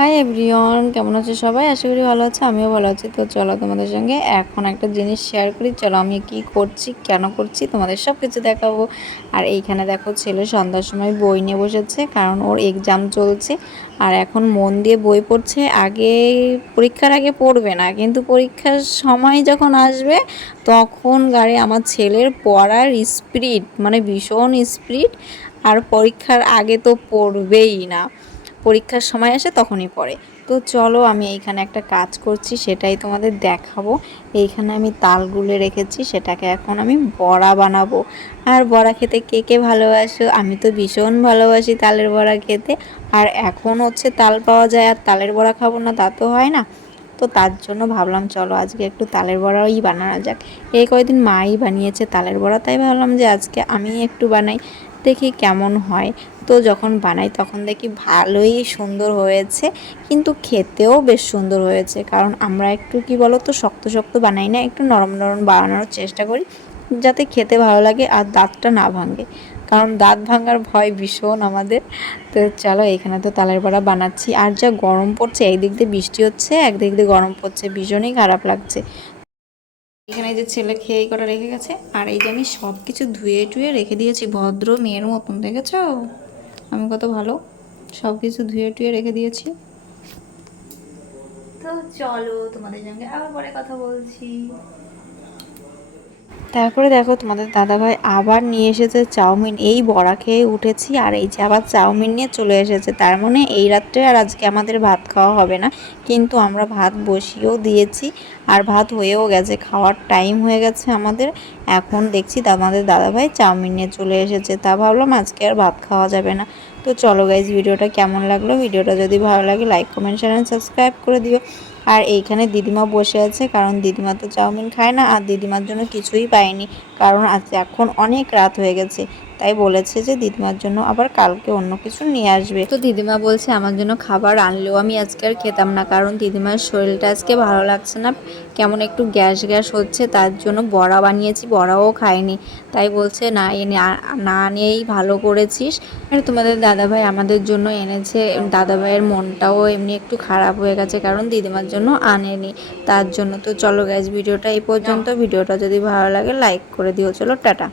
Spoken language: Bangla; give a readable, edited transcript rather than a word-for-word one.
হাই এভরিওয়ান, কেমন আছে সবাই? আশা করি ভালো আছে, আমিও ভালো আছি। তো চলো তোমাদের সঙ্গে এখন একটা জিনিস শেয়ার করি। চলো আমি কি করছি, কেন করছি, তোমাদের সব কিছু দেখাবো। আর এইখানে দেখো ছেলে সন্ধ্যার সময় বই নিয়ে বসেছে, কারণ ওর এক্সাম চলছে। আর এখন মন দিয়ে বই পড়ছে। আগে পরীক্ষার আগে পড়বে না, কিন্তু পরীক্ষার সময় যখন আসবে তখন গাড়ি আমার ছেলের পড়ার স্পিড মানে ভীষণ স্পিড। আর পরীক্ষার আগে তো পড়বেই না, পরীক্ষার সময় আসে তখনই পড়ে। তো চলো আমি এইখানে একটা কাজ করছি, সেটাই তোমাদের দেখাবো। এইখানে আমি তাল গুলে রেখেছি, সেটাকে এখন আমি বড়া বানাবো। আর বড়া খেতে কে কে ভালোবাসো? আমি তো ভীষণ ভালোবাসি তালের বড়া খেতে। আর এখন হচ্ছে তাল পাওয়া যায়, আর তালের বড়া খাবো না তা তো হয় না। তো তার জন্য ভাবলাম চলো আজকে একটু তালের বড়াই বানানো যাক। এই কয়েকদিন মাই বানিয়েছে তালের বড়া, তাই ভাবলাম যে আজকে আমি একটু বানাই, দেখি কেমন হয়। তো যখন বানাই তখন দেখি ভালোই সুন্দর হয়েছে, কিন্তু খেতেও বেশ সুন্দর হয়েছে। কারণ আমরা একটু কি বলো তো, শক্ত শক্ত বানাই না, একটু নরম নরম বানানোর চেষ্টা করি, যাতে খেতে ভালো লাগে আর দাঁতটা না ভাঙে, কারণ দাঁত ভাঙার ভয় ভীষণ আমাদের। তো চলো এখানে তো তালের বড়া বানাচ্ছি। আর যা গরম পড়ছে, একদিক দিয়ে বৃষ্টি হচ্ছে, একদিক দিয়ে গরম পড়ছে, ভীষণই খারাপ লাগছে। এখানে যে ছেলে খেয়ে কটা রেখে গেছে, আর এই যে আমি সব কিছু ধুয়ে টুয়ে রেখে দিয়েছি ভদ্র মেয়ের মতন, দেখেছো আমি কত ভালো, সব কিছু ধুয়ে টুয়ে রেখে দিয়েছি। তো চলো তোমাদের সঙ্গে আবার পরে কথা বলছি। তারপরে দেখো তোমাদের দাদাভাই আবার নিয়ে এসেছে চাউমিন। এই বড়া খেয়ে উঠেছি, আর এই যে আবার চাউমিন নিয়ে চলে এসেছে। তার মানে এই রাত্রে আর আজকে আমাদের ভাত খাওয়া হবে না, কিন্তু আমরা ভাত বসিয়েও দিয়েছি, আর ভাত হয়েও গেছে, খাওয়ার টাইম হয়ে গেছে আমাদের। এখন দেখছি আমাদের দাদাভাই চাউমিন নিয়ে চলে এসেছে, তা ভাবলাম আজকে আর ভাত খাওয়া যাবে না। তো চলো গাইজ, ভিডিওটা কেমন লাগলো? ভিডিওটা যদি ভালো লাগে লাইক কমেন্ট চ্যানেল সাবস্ক্রাইব করে দিও। আর এইখানে দিদিমা বসে আছে, কারণ দিদিমা তো চাউমিন খায় না, আর দিদিমার জন্য কিছুই পাইনি, কারণ আজ এখন অনেক রাত হয়ে গেছে। তাই বলেছে যে দিদিমার জন্য আবার কালকে অন্য কিছু নিয়ে আসবে। তো দিদিমা বলছে আমার জন্য খাবার আনলেও আমি আজকে আর খেতাম না, কারণ দিদিমার শরীরটা আজকে ভালো লাগছে না, কেমন একটু গ্যাস গ্যাস হচ্ছে, তার জন্য বড়া বানিয়েছি, বড়াও খায়নি। তাই বলছে না এনে না নিয়েই ভালো করেছিস। আর তোমাদের দাদাভাই আমাদের জন্য এনেছে, দাদাভাইয়ের মনটাও এমনি একটু খারাপ হয়ে গেছে, কারণ দিদিমার জন্য আনেনি, তার জন্য। তো চলো গাইজ, ভিডিওটা এই পর্যন্ত। ভিডিওটা যদি ভালো লাগে লাইক করে দিও। চলো টাটা।